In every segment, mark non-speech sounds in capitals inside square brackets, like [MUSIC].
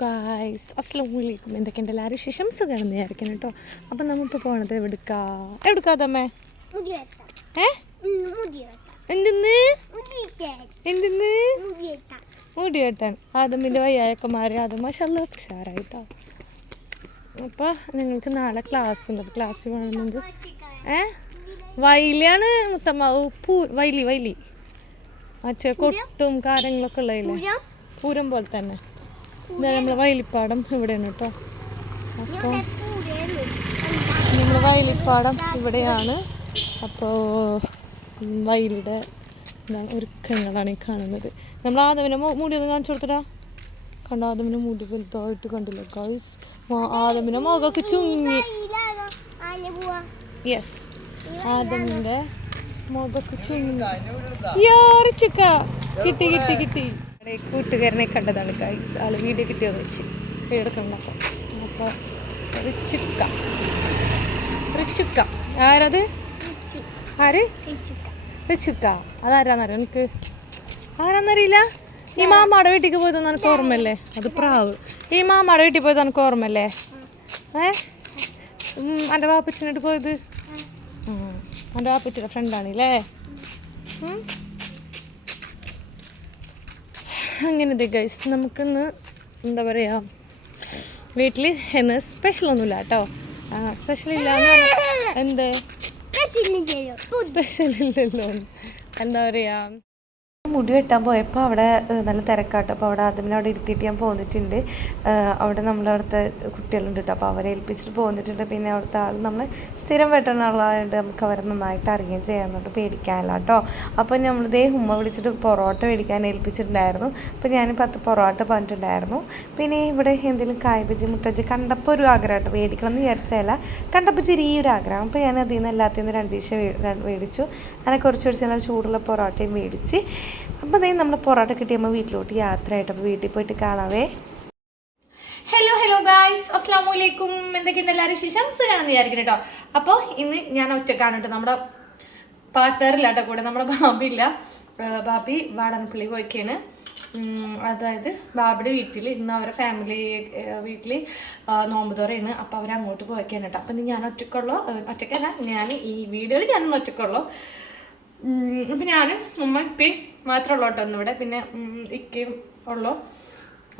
Guys അസ്സാം വലൈക്കും എന്തൊക്കെയുണ്ട്? എല്ലാവരും വിശേഷം? സുഖമാണെന്ന് വിചാരിക്കണം കേട്ടോ. അപ്പം നമ്മളിപ്പോൾ പോണത് എവിടുക്കാ? എവിടുക്കാതമ്മേ തമ്മേ ഏ? എന്തിന്ന്? എന്തിന്ന്? മുടി വെട്ടാൻ ആദമിന്റെ വയ്യായൊക്കെ മാറി ആദമ മഷല്ല ഉഷാറായിട്ടോ. അപ്പോൾ നിങ്ങൾക്ക് നാളെ ക്ലാസ് ഉണ്ട് അപ്പോൾ ക്ലാസ്സിൽ വേണമെന്നുണ്ട് ഏ? വൈലിയാണ് മുത്തമ്മ പൂ വൈലി വൈലി മറ്റേ കൊട്ടും കാര്യങ്ങളൊക്കെ ഉള്ളതില്ലേ? പൂരം പോലെ തന്നെ. ഇതാ നമ്മളെ വയലിപ്പാടം ഇവിടെയാണ് കേട്ടോ. അപ്പോൾ നമ്മൾ വയലിപ്പാടം ഇവിടെയാണ്. അപ്പോൾ വയലിടെ ഒരുക്കങ്ങളാണ് ഈ കാണുന്നത്. നമ്മൾ ആദമിനെ മൂടി മുടി ഒന്ന് കാണിച്ചു കൊടുത്തടാ. കണ്ടോ ആദമിനെ മുടി വലുതായിട്ട് കണ്ടില്ല ഗൈസ് ആദമിനെ മുഖമൊക്കെ ചുങ്ങി. യെസ് ആദമിന്റെ മുഖമൊക്കെ ചുങ്ങി. യാറിച്ചുക്ക കിട്ടി കിട്ടി കിട്ടി. കൂട്ടുകാരനെ കണ്ടതാണ് ഗൈസ് ആൾ വീഡിയോ കിട്ടിയോന്ന് വെച്ച് എടുക്കണ്ടപ്പോൾ അപ്പോൾ റിച്ചുക്ക. റിച്ചുക്ക. ആരത്? ആര്? റിച്ചുക്ക. അതാരാന്നറിയോ എനിക്ക് ആരാന്നറിയില്ല? ഈ മാമാടെ വീട്ടിലേക്ക് പോയത് എനിക്ക് ഓർമ്മല്ലേ അത് പ്രാവ്. ഈ മാമാടെ വീട്ടിൽ പോയത് എനിക്ക് ഓർമ്മല്ലേ ഏ? എന്റെ വാപ്പച്ചനായിട്ട് പോയത്? എന്റെ വാപ്പച്ചിയുടെ ഫ്രണ്ടാണല്ലേ അങ്ങനത്തെ ഗൈസ് നമുക്കിന്ന് എന്താ പറയുക വീട്ടിൽ ഇന്ന് സ്പെഷ്യൽ ഒന്നുമില്ല കേട്ടോ. സ്പെഷ്യൽ ഇല്ല എന്ത്? സ്പെഷ്യൽ ഇല്ലല്ലോ. എന്താ പറയുക മുടി വെട്ടാൻ പോയപ്പോൾ അവിടെ നല്ല തിരക്കാട്ടോ. അപ്പോൾ അവിടെ ആദ്യമേ അവിടെ ഇരുത്തിയിട്ട് ഞാൻ പോന്നിട്ടുണ്ട്. അവിടെ നമ്മളവിടുത്തെ കുട്ടികളുണ്ട് കേട്ടോ. അപ്പോൾ അവരെ ഏൽപ്പിച്ചിട്ട് പോന്നിട്ടുണ്ട്. പിന്നെ അവിടുത്തെ ആൾ നമ്മൾ സ്ഥിരം വെട്ടുന്ന ആളായതുകൊണ്ട് നമുക്ക് അവരെ നന്നായിട്ട് അറിയുകയും ചെയ്യാമെന്നുണ്ട് പേടിക്കാനില്ല കേട്ടോ അപ്പോൾ നമ്മൾ ദേ ഉമ്മ വിളിച്ചിട്ട് പൊറോട്ട മേടിക്കാൻ ഏൽപ്പിച്ചിട്ടുണ്ടായിരുന്നു. അപ്പോൾ ഞാൻ പത്ത് പൊറോട്ട പറഞ്ഞിട്ടുണ്ടായിരുന്നു. പിന്നെ ഇവിടെ എന്തെങ്കിലും കായ് ബജി കണ്ടപ്പോൾ ഒരു ആഗ്രഹം കേട്ടോ. മേടിക്കണം എന്ന് വിചാരിച്ചതല്ല. കണ്ടപ്പോൾ ചെറിയൊരു ആഗ്രഹം. അപ്പോൾ ഞാൻ അതിൽ നിന്ന് എല്ലാത്തിൽ നിന്ന് രണ്ട് ഡിഷ് മേടിച്ചു. അങ്ങനെ കുറച്ച് കുറച്ച് ചൂടുള്ള പൊറോട്ടയും മേടിച്ച് അപ്പോൾ അതേ നമ്മൾ പൊറോട്ട കിട്ടിയപ്പോൾ വീട്ടിലോട്ട് യാത്രയായിട്ട്. അപ്പോൾ വീട്ടിൽ പോയിട്ട് കാണാവേ. ഹലോ ഹലോ ഗായ്സ് അസ്സാം വലൈക്കും എന്തൊക്കെയുണ്ട് എല്ലാവരും വിശേഷം? സുഖാണെന്ന് വിചാരിക്കണം കേട്ടോ അപ്പോൾ ഇന്ന് ഞാൻ ഒറ്റക്കാണ് കേട്ടോ നമ്മുടെ പാർട്ട്ണറില്ല കേട്ടോ കൂടെ. നമ്മുടെ ബാബി ഇല്ല. ആ, ബാബി വാടനപ്പള്ളി പോയിക്കാണ്. അതായത് ബാബിയുടെ വീട്ടിൽ ഇന്ന് അവരെ ഫാമിലി വീട്ടിൽ നോമ്പ് തുറയാണ്. അപ്പോൾ അവർ അങ്ങോട്ട് പോയിക്കാണ് കേട്ടോ അപ്പം ഞാൻ ഒറ്റക്കുള്ളൂ. ഒറ്റക്കല്ല. ഞാൻ ഈ വീഡിയോയിൽ ഞാനൊന്ന് ഒറ്റക്കുള്ളൂ. അപ്പം ഞാനും ഉമ്മ ഇപ്പയും മാത്രമേ ഉള്ളൂ കേട്ടോ ഇന്നിവിടെ. പിന്നെ ഇക്കയും ഉള്ളൂ.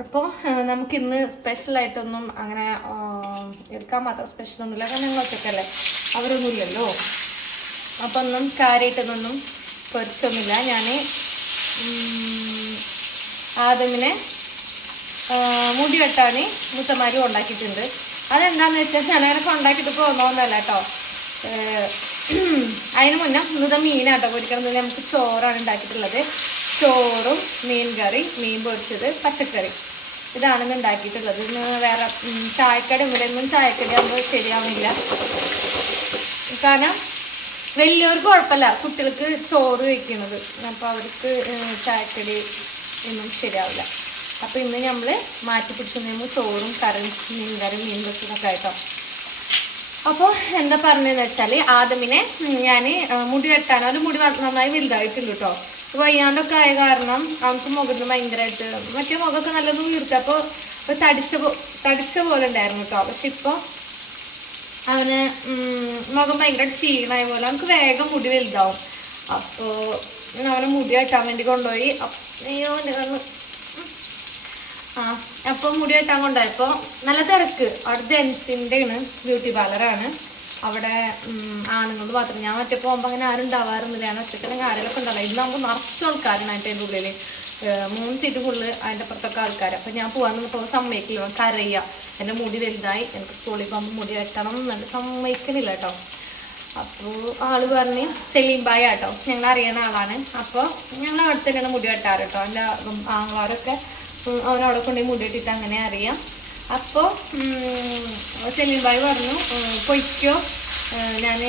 അപ്പോൾ നമുക്കിന്ന് സ്പെഷ്യലായിട്ടൊന്നും അങ്ങനെ എടുക്കാൻ മാത്രം സ്പെഷ്യലൊന്നുമില്ല. കാരണം ഞങ്ങൾ ഒറ്റക്കല്ലേ അവരൊന്നും ഇല്ലല്ലോ അപ്പം ഒന്നും കാര്യമായിട്ടൊന്നും പൊരിച്ചൊന്നുമില്ല. ഞാൻ ആദമിനെ മുടി വെട്ടാൻ മുത്തമാരും ഉണ്ടാക്കിയിട്ടുണ്ട്. അതെന്താണെന്ന് വെച്ചാൽ ഞാനങ്ങനെ ഉണ്ടാക്കിയിട്ട് പോകുന്നോന്നല്ല കേട്ടോ. അതിന് മുന്നേ ഇന്നത്തെ മീനാട്ടോ പൊരിക്കണത് നമുക്ക് ചോറാണ് ഉണ്ടാക്കിയിട്ടുള്ളത്. ചോറും മീൻ കറി മീൻ പൊരിച്ചത് പച്ചക്കറി. ഇതാണെന്ന് ഉണ്ടാക്കിയിട്ടുള്ളത്. ഇന്ന് വേറെ ചായക്കടി ഇവരൊന്നും ചായക്കടി ആകുമ്പോൾ ശരിയാവുന്നില്ല. കാരണം വലിയവർക്ക് കുഴപ്പമില്ല. കുട്ടികൾക്ക് ചോറ് വയ്ക്കുന്നത് അപ്പോൾ അവർക്ക് ചായക്കടി ഒന്നും ശരിയാവില്ല. അപ്പോൾ ഇന്ന് നമ്മൾ മാറ്റി പിടിച്ചു നമ്മൾ ചോറും കറി മീൻ കറി മീൻ വെച്ചതൊക്കെ ആയിട്ടോ. അപ്പോൾ എന്താ പറഞ്ഞതെന്ന് വെച്ചാൽ ആദമിനെ ഞാൻ മുടി വെട്ടാൻ അവന്റെ മുടി നന്നായി വലുതായിട്ടുണ്ട് കേട്ടോ വയ്യാണ്ടൊക്കെ ആയ കാരണം അവൾക്ക് മുഖത്ത് ഭയങ്കരമായിട്ട് മറ്റേ മുഖമൊക്കെ നല്ലത് ഉയർത്തി അപ്പോൾ തടിച്ച തടിച്ച പോലെ ഉണ്ടായിരുന്നു കേട്ടോ പക്ഷെ ഇപ്പോൾ അവന് മുഖം ഭയങ്കര ക്ഷീണമായ പോലെ നമുക്ക് വേഗം മുടി വലുതാവും. അപ്പോൾ അവനെ മുടി വെട്ടാൻ വേണ്ടി കൊണ്ടുപോയി. അയ്യോ എന്റെ കണ്ണ്. ആ അപ്പോൾ മുടി വെട്ടാൻ കൊണ്ടുപോയപ്പോൾ നല്ല തിരക്ക്. അവിടെ ജെൻസിന്റെ ആണ് ബ്യൂട്ടി പാർലറാണ്. അവിടെ ആണുങ്ങൾ മാത്രം. ഞാൻ മറ്റേ പോകുമ്പോൾ അങ്ങനെ ആരും ഉണ്ടാവാറൊന്നുമില്ല ഞാൻ ഒറ്റക്കെല്ലാം കാര്യങ്ങളൊക്കെ ഉണ്ടാവില്ല. ഇന്ന് നമുക്ക് നിറച്ച് ആൾക്കാരാണ് അതിന്റെ ഉള്ളിൽ മൂന്ന് സീറ്റ് ഫുള്ള് അതിന്റെ അപ്പുറത്തൊക്കെ ആൾക്കാർ അപ്പം ഞാൻ പോകാൻ നിന്നപ്പോൾ സമ്മതിക്കില്ല. കരയുക എന്റെ മുടി വലുതായി. എനിക്ക് സ്കൂളിൽ പോകുമ്പോൾ മുടി വെട്ടണം എന്നുണ്ട് സമ്മതിക്കുന്നില്ല കേട്ടോ. അപ്പോൾ ആൾ പറഞ്ഞ് സെലീം ബായ് ആട്ടോ. ഞങ്ങൾ അറിയുന്ന ആളാണ്. അപ്പോൾ ഞങ്ങൾ അവിടെ തന്നെയാണ് മുടി വെട്ടാറ് കേട്ടോ. എന്റെ ആങ്ങളാരൊക്കെ ഉം, അവനവിടെ കൊണ്ടുപോയി മുടിയിട്ടിട്ട് അങ്ങനെ അറിയാം. അപ്പോൾ സെലീം ബായ് പറഞ്ഞു പൊയ്ക്കോ. ഞാൻ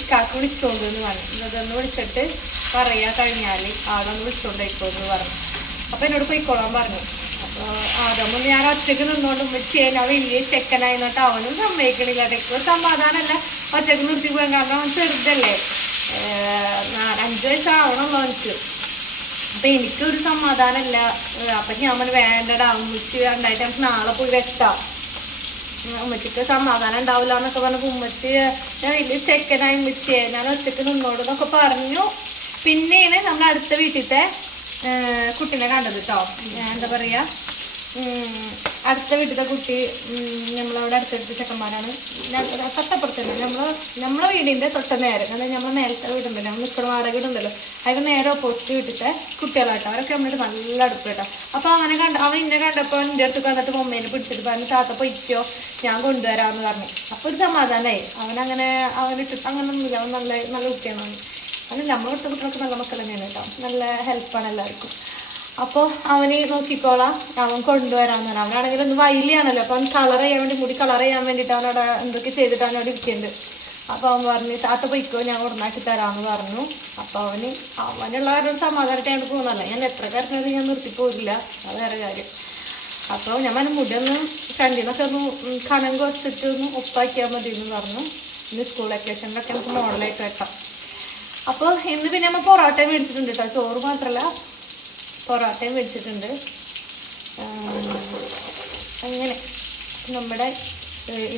ഇക്കാക്ക് വിളിച്ചോണ്ടു എന്ന് പറഞ്ഞു. ഇതൊന്ന് വിളിച്ചിട്ട് പറയാ കഴിഞ്ഞാൽ ആളൊന്ന് വിളിച്ചോണ്ട് എന്ന് പറഞ്ഞു. അപ്പോൾ എന്നോട് പൊയ്ക്കോളാൻ പറഞ്ഞു. അപ്പോൾ ആദ്യമൊന്നും ഞാൻ ഒറ്റയ്ക്ക് നിന്നോണ്ട് ചെയ്യാൻ വലിയ ചെക്കനായിരുന്നിട്ട് അവനും സമ്മതിക്കണില്ല. അതൊക്കെ സമാധാനമല്ല. ഒറ്റയ്ക്ക് നിർത്തി പോകാൻ കാരണം അവൻ ചെറുതല്ലേ. അഞ്ച് വയസ്സാവണം അവനക്ക് അപ്പൊ എനിക്കൊരു സമാധാനമില്ല അപ്പൊ ഞാൻ പറഞ്ഞു വേണ്ടടാ ഉമ്മച്ചി വേണ്ടായിട്ട് നമുക്ക് നാളെ പോയി വെട്ടാം ഉമ്മച്ചിക്ക് സമാധാനം ഉണ്ടാവില്ല എന്നൊക്കെ പറഞ്ഞപ്പോ ഉമ്മച്ചി ഞാൻ വലിയ ചെക്കനായി ഉമ്മച്ചിയെ. ഞാൻ ഒറ്റയ്ക്ക് നിന്നോട് എന്നൊക്കെ പറഞ്ഞു. പിന്നെയാണ് നമ്മുടെ അടുത്ത വീട്ടിലത്തെ കുട്ടീനെ കണ്ടത് കേട്ടോ എന്താ പറയാ? അടുത്ത വീട്ടിലെ കുട്ടി നമ്മളവിടെ അടുത്തടുത്ത ചെക്കന്മാരാണ്. തൊട്ടപ്പുറത്ത് തന്നെ നമ്മളെ നമ്മളെ വീടിന്റെ തൊട്ട നേരെ അതായത് നമ്മളെ നേരത്തെ വീടുണ്ടല്ലോ. നമ്മൾ നിൽക്കുന്ന വാടക വീടുണ്ടല്ലോ. അതിന് നേരെ ഓപ്പോസിറ്റ് വീട്ടിലത്തെ കുട്ടികളാട്ടോ. അവരൊക്കെ നമ്മളിട്ട് നല്ല അടുപ്പ് കേട്ടോ. അപ്പോൾ അവനെ കണ്ട അവൻ ഇന്നെ കണ്ടപ്പോൾ എന്റെ അടുത്ത് വന്നിട്ട് മമ്മേനെ പിടിച്ചിട്ട് പറഞ്ഞു താത്ത പൊയ്ക്കോ ഞാൻ കൊണ്ടുവരാമെന്ന് പറഞ്ഞു. അപ്പോൾ ഒരു സമാധാനമായി അവനങ്ങനെ അവനിട്ട് അങ്ങനെ ഒന്നുമില്ല അവൻ നല്ല നല്ല കുട്ടിയാണ് അവൻ. നമ്മൾ നമ്മളടുത്ത കുട്ടികൾക്ക് നല്ല മക്കൾ തന്നെയാണ് കേട്ടോ. നല്ല ഹെൽപ്പാണ് എല്ലാവർക്കും. അപ്പോൾ അവന് നോക്കിക്കോളാം. അവൻ കൊണ്ടുവരാന്ന് പറഞ്ഞു. അവനാണെങ്കിൽ ഒന്ന് വൈലിയാണല്ലോ അപ്പൊ അവൻ കളർ ചെയ്യാൻ വേണ്ടി മുടി കളർ ചെയ്യാൻ വേണ്ടിയിട്ട് അവനവിടെ എന്തൊക്കെ ചെയ്തിട്ട് അവിടെ ഇരിക്കുന്നുണ്ട് അപ്പൊ അവൻ പറഞ്ഞു താത്ത പൊയ്ക്കോ ഞാൻ ഉടനാക്കി തരാന്ന് പറഞ്ഞു. അപ്പോൾ അവന് അവനുള്ള ഒരു സമാധാനമായിട്ട് ഞാൻ പോകുന്നല്ല ഞാൻ എത്ര കരഞ്ഞത് ഞാൻ നിർത്തി പോയില്ല അത് വേറെ കാര്യം. അപ്പോൾ ഞാൻ പറഞ്ഞു മുടി ഒന്ന് കണ്ടിന്നൊക്കെ ഒന്ന് കണം കുറച്ചിട്ട് ഒന്ന് ഒപ്പാക്കിയാൽ മതി എന്ന് പറഞ്ഞു. ഇന്ന് സ്കൂൾ വെക്കേഷനിലൊക്കെ നമുക്ക് മോഡലായിട്ട് വെക്കാം. അപ്പോൾ ഇന്ന് പിന്നെ നമ്മൾ പൊറോട്ട മേടിച്ചിട്ടുണ്ട് കേട്ടോ ചോറ് മാത്രമല്ല പൊറോട്ടയും വെച്ചിട്ടുണ്ട്. അങ്ങനെ നമ്മുടെ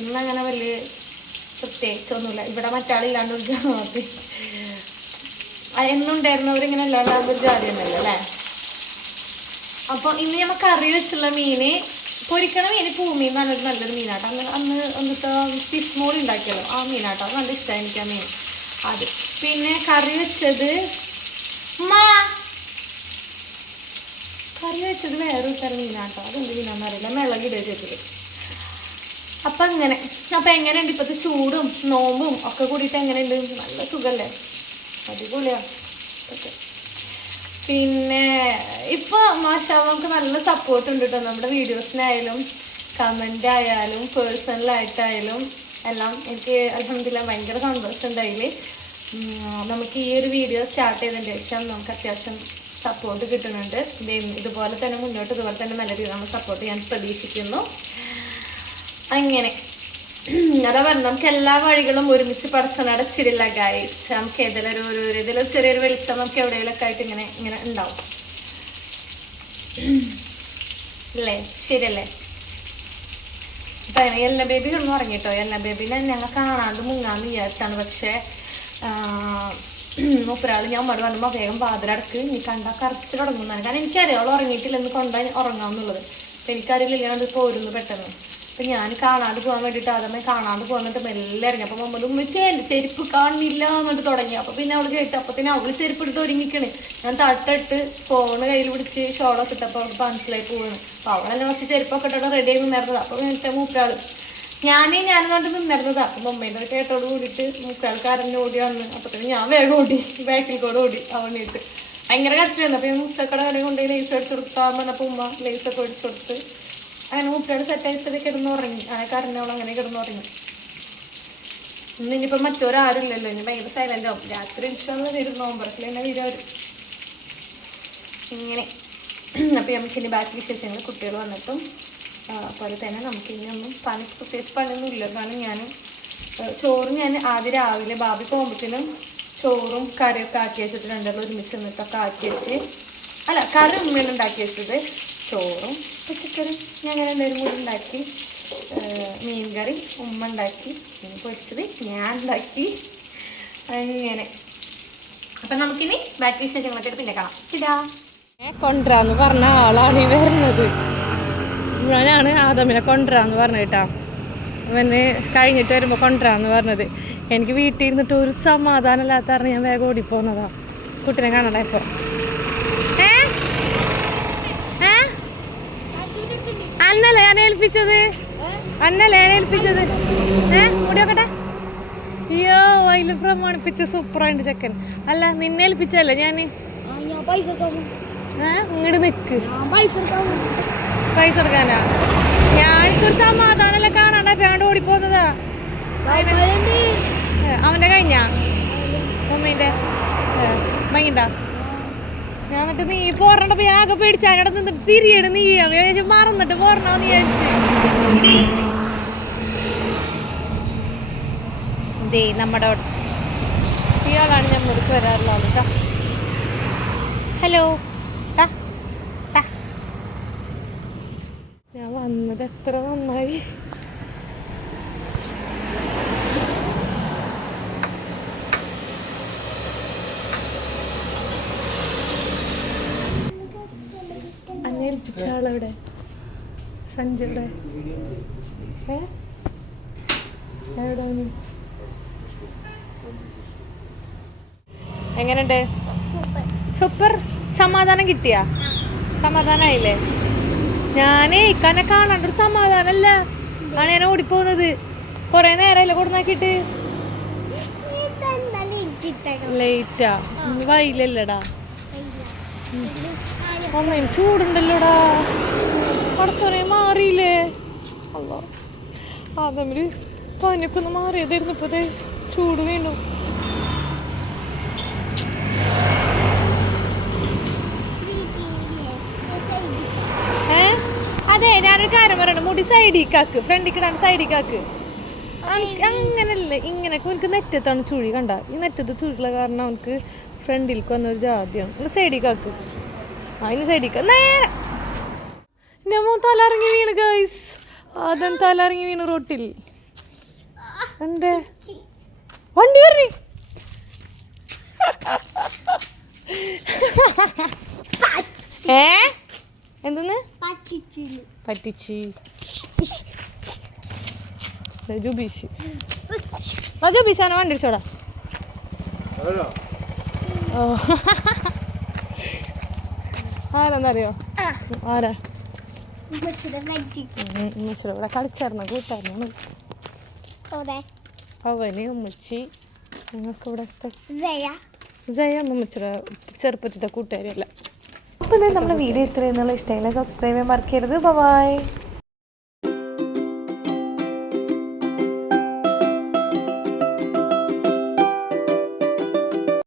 ഇന്നങ്ങനെ വലിയ പ്രത്യേകിച്ചൊന്നുമില്ല. ഇവിടെ മറ്റാളില്ലാണ്ട് ഒരു എന്നുണ്ടായിരുന്നവരിങ്ങനെ അല്ലാണ്ടാകുമ്പോൾ ഒരു ജാതി ഉണ്ടല്ലോ അല്ലേ? അപ്പോൾ ഇന്ന് നമ്മൾ കറി വെച്ചുള്ള മീന് പൊരിക്കണ മീന് പൂമീൻ എന്ന് പറഞ്ഞൊരു നല്ലൊരു മീനാട്ടോ. അന്ന് അന്ന് എന്നിട്ട് ഫിഷ് മോൾ ഉണ്ടാക്കിയല്ലോ. ആ മീനാട്ടോ. നല്ല ഇഷ്ടമായി എനിക്ക് ആ മീൻ. അത് പിന്നെ കറി വെച്ചത് ഉമ്മാ. കറി വെച്ചത് വേറൊരു തരം മീനാട്ടോ. അതെന്ത് മീനാന്ന് അറിയില്ല. മിളകിടുക ചെയ്തത് അപ്പൊ അങ്ങനെ. അപ്പൊ എങ്ങനെയുണ്ട് ഇപ്പത്തെ ചൂടും നോമ്പും ഒക്കെ കൂടിയിട്ട് എങ്ങനെയുണ്ട്? നല്ല സുഖല്ലേ? അടിപൊളിയാ. ഒക്കെ പിന്നെ ഇപ്പൊ മാഷാവ് നമുക്ക് നല്ല സപ്പോർട്ട് ഉണ്ട് കേട്ടോ നമ്മുടെ വീഡിയോസിനായാലും കമന്റ് ആയാലും പേഴ്സണലായിട്ടായാലും എല്ലാം എനിക്ക് അലഹമില്ല ഭയങ്കര സന്തോഷം ഉണ്ടായിൽ നമുക്ക് ഈ ഒരു വീഡിയോ സ്റ്റാർട്ട് ചെയ്തതിന് ശേഷം നമുക്ക് അത്യാവശ്യം സപ്പോർട്ട് കിട്ടുന്നുണ്ട്. ഇതുപോലെ തന്നെ മുന്നോട്ട് ഇതുപോലെ തന്നെ നല്ല രീതിയിൽ നമ്മൾ സപ്പോർട്ട് ചെയ്യാൻ പ്രതീക്ഷിക്കുന്നു. അങ്ങനെ. അതാ പറഞ്ഞു നമുക്ക് എല്ലാ വഴികളും ഒരുമിച്ച് പടച്ചനടച്ചിടില്ല ഗൈസ് നമുക്ക് ഏതെങ്കിലും ഒരു ഒരു ഇതിലൊരു ചെറിയൊരു വെളിച്ചം നമുക്ക് എവിടെയെങ്കിലൊക്കെ ആയിട്ട് ഇങ്ങനെ ഇങ്ങനെ ഉണ്ടാവും. അല്ലേ? ശരിയല്ലേ? അപ്പൊ എല്ലാ ബേബി ഒന്നും ഉറങ്ങിട്ടോ? എല്ലാ ബേബിനെ ഞങ്ങൾ കാണാണ്ട് മുങ്ങാന്ന് വിചാരിച്ചാണ്. പക്ഷെ മുപ്പരാൾ ഞാൻ മടി പറഞ്ഞു വേഗം വാതിലടക്ക് നീ കണ്ടാൽ കറച്ച് തുടങ്ങുന്നതാണ് കാരണം എനിക്കറിയാം അവൾ ഉറങ്ങിയിട്ടില്ല എന്ന് ഉറങ്ങാമെന്നുള്ളത് അപ്പം എനിക്കറിയില്ല ഞാനത് പോരുന്നു പെട്ടെന്ന്. അപ്പം ഞാൻ കാണാണ്ട് പോകാൻ വേണ്ടിയിട്ട് ആദ്യമേ കാണാണ്ട് പോകാന്നിട്ട് മെല്ലെ ഇറങ്ങി. അപ്പം മമ്മൂട് ഉമ്മച്ചേ ചെരുപ്പ് കാണുന്നില്ല എന്നിട്ട് തുടങ്ങി. അപ്പം പിന്നെ അവൾ കേട്ടു അപ്പത്തിന് അവൾ ചെരുപ്പ് എടുത്ത് ഒരുങ്ങിക്കണ്. ഞാൻ തട്ടിട്ട് ഫോണ് കയ്യിൽ പിടിച്ച് ഷോളൊക്കെ ഇട്ടപ്പോൾ അവൾക്ക് മനസ്സിലായി പോവാണ്. അപ്പം അവളെന്നെ കുറച്ച് ചെരുപ്പൊക്കെ ഇട്ടിട്ട് റെഡി ആയി നിന്നിരുന്നത്. അപ്പം നേരത്തെ മൂപ്പരാൾ ഞാനേ ഞാൻ കൊണ്ട് നിന്നിരുന്നത്. അപ്പൊ മമ്മീന്റെ കേട്ടോട് കൂടിയിട്ട് അരഞ്ഞ് ഓടി വന്ന്. അപ്പത്തേക്ക് ഞാൻ വേഗം ഓടി. ബാക്കിൽ കൂടെ ഓടി അവണിട്ട് ഭയങ്കര കരച്ചിലായിരുന്നു അപ്പൊ മുസ്സക്കട കടയിൽ കൊണ്ടുപോയി ലേസ് അടിച്ചു കൊടുത്താൽ പറഞ്ഞപ്പോൾ ഉമ്മ ലേസ് ഒക്കെ ഒഴിച്ചു കൊടുത്ത് അങ്ങനെ മുപ്പരാട് സെറ്റ് ആയിട്ട് കിടന്ന് ഉറങ്ങി അങ്ങനെ കരഞ്ഞോളം അങ്ങനെ കിടന്ന് ഉറങ്ങി ഇന്ന് ഇനിയിപ്പോ മറ്റൊരാരും ഇല്ലല്ലോ. ഇനി ഭയങ്കര സൈലന്റ് ആവും. രാത്രി ഇൻഷാള്ള വരും. നോമ്പറക്കിൽ തന്നെ വരും അവർ ഇങ്ങനെ. അപ്പൊ നമുക്ക് ഇനി ബാക്കി വിശേഷങ്ങൾ കുട്ടികൾ വന്നിട്ടും ആ, അതുപോലെ തന്നെ നമുക്ക് ഒന്നും പണി പ്രത്യേകിച്ച് പണിയൊന്നും ഇല്ല കാരണം ഞാൻ ചോറ് ഞാൻ ആദ്യം രാവിലെ ബാബി പോകുമ്പോഴത്തേനും ചോറും കറിയൊക്കെ ആക്കി വെച്ചിട്ട് രണ്ടാളും ഒരുമിച്ച് നിന്നിട്ടൊക്കെ ആക്കി വെച്ച് അല്ല കറി ഉമ്മയാണ് ഉണ്ടാക്കി വെച്ചത്. ചോറും പച്ചക്കറി ഞാൻ അങ്ങനെ എന്തെങ്കിലും കൂടി ഉണ്ടാക്കി മീൻകറി മീൻ കറി ഉമ്മ ഉണ്ടാക്കി മീൻ പൊരിച്ചത് ഞാൻ ഉണ്ടാക്കി. അങ്ങനെ. അപ്പം നമുക്കിനി ബാക്കി വിശേഷങ്ങളൊക്കെ പിന്നെ കാണാം. ചിടാ കൊണ്ടുവരാന്ന് പറഞ്ഞ ആളാണ് ഈ വരുന്നത്. ഞാനാണ് ആദമിനെ കൊണ്ടുവരാന്ന് പറഞ്ഞു കേട്ടോ. അവന് കഴിഞ്ഞിട്ട് വരുമ്പോൾ കൊണ്ടുവരാന്ന് പറഞ്ഞത്. എനിക്ക് വീട്ടിൽ ഇരുന്നിട്ട് ഒരു സമാധാനം ഇല്ലാത്ത കാരണം ഞാൻ വേഗം ഓടിപ്പോന്നതാ. കുട്ടിനെ കാണണ്ട ഇപ്പോൾ അന്നല്ലേ ഞാൻ ഏൽപ്പിച്ചത്? അന്നല്ലേ ഞാൻ ഏൽപ്പിച്ചത്? ഏ? മുടി നോക്കട്ടെ അയ്യോ വൈൽ പ്രമാണിപ്പിച്ച സൂപ്പറായിട്ട് ചെക്കൻ. അല്ല നിന്നെ ഏൽപ്പിച്ചല്ലേ ഞാൻ ഇങ്ങോട്ട് നിൽക്ക് പൈസ എടുക്കാനാ ഞാൻ ഞാനിക്കൊരു സമാധാനമല്ല കാണാണ്ട വേണ്ട. ഓടിപ്പോന്നതാ അവന്റെ കഴിഞ്ഞ? ഉമ്മേന്റെ? ഭംഗിണ്ടാ ഞാൻ എന്നിട്ട് നീ പോറണ്ടപ്പോ ഞാൻ ആകെ പേടിച്ച നിന്നിട്ട് തിരിയണ് നീ. വിചാരിച്ചു മറന്നിട്ട് പോരണോ നീ ദേ നമ്മുടെ ഇയാളാണ് ഞാൻ മുറിക്ക് വരാറുള്ളത്. കേട്ടോ ഹലോ. വന്നത് എത്ര നന്നായി. അന്നെ ഏൽപ്പിച്ച ആളെവിടെ? സഞ്ജയുടെ? ഏ? എവിടെ എങ്ങനെയുണ്ട്? സൂപ്പർ. സമാധാനം കിട്ടിയാ? സമാധാനായില്ലേ? ഞാനേ ഇക്കാനെ കാണാണ്ടൊരു സമാധാനല്ല? ആണ് ഞാൻ ഓടിപ്പോകുന്നത്. കൊറേ നേരമല്ലേ കൊടുന്നാക്കിട്ട് ലേറ്റാ വൈലല്ലടാ അമ്മയും ചൂടുണ്ടല്ലോടാ. കുറച്ചൊരേ മാറിയില്ലേ? അല്ലോ ആ തമ്മിൽ പനിക്കൊന്ന് മാറിയതായിരുന്നു ഇപ്പൊ ദേ ചൂട് വീണു ഏ അതെ ഞാനൊരു കാര്യം പറയണം. മുടി സൈഡിക്കാക്ക് ഫ്രണ്ടിൽ കിടാൻ സൈഡിക്കാക്ക് അങ്ങനല്ലേ. ഇങ്ങനെ എനിക്ക് നെറ്റത്താണ് ചുഴി കണ്ട? ഈ നെറ്റത്ത് ചുഴിയുള്ള കാരണം അവനക്ക് ഫ്രണ്ടിലേക്ക് വന്നൊരു ജാതിയാണ്. ഒന്ന് സൈഡിക്കാക്ക് അതിന് സൈഡിക്ക നേരെ നമ്മ തലറങ്ങി വീണ് ഗൈസ് ആദ്യം തലറങ്ങി വീണ് റോട്ടിൽ. എന്തേ? വണ്ടി വരണി [LAUGHS] ഏ? എന്തെന്ന്? പറ്റിച്ച്. രജു ബീശി ജുബീഷാനെ വണ്ടി അടിച്ചോടാ ഓ. ആരാന്നറിയോ? ആരാ? ഇവിടെ കളിച്ചായിരുന്നു കൂട്ടായിരുന്നു. അവന് ഉമ്മച്ചി ഞങ്ങൾക്ക് ഇവിടെ ജയ ഉമ്മച്ചിടെ ചെറുപ്പത്തിന്റെ കൂട്ടുകാരിയല്ല. അപ്പോൾ നമ്മുടെ വീഡിയോ ഇത്രയെന്നുള്ള ഇഷ്ടമെങ്കിൽ സബ്സ്ക്രൈബ് ചെയ്യാൻ മറക്കരുത്. ബൈ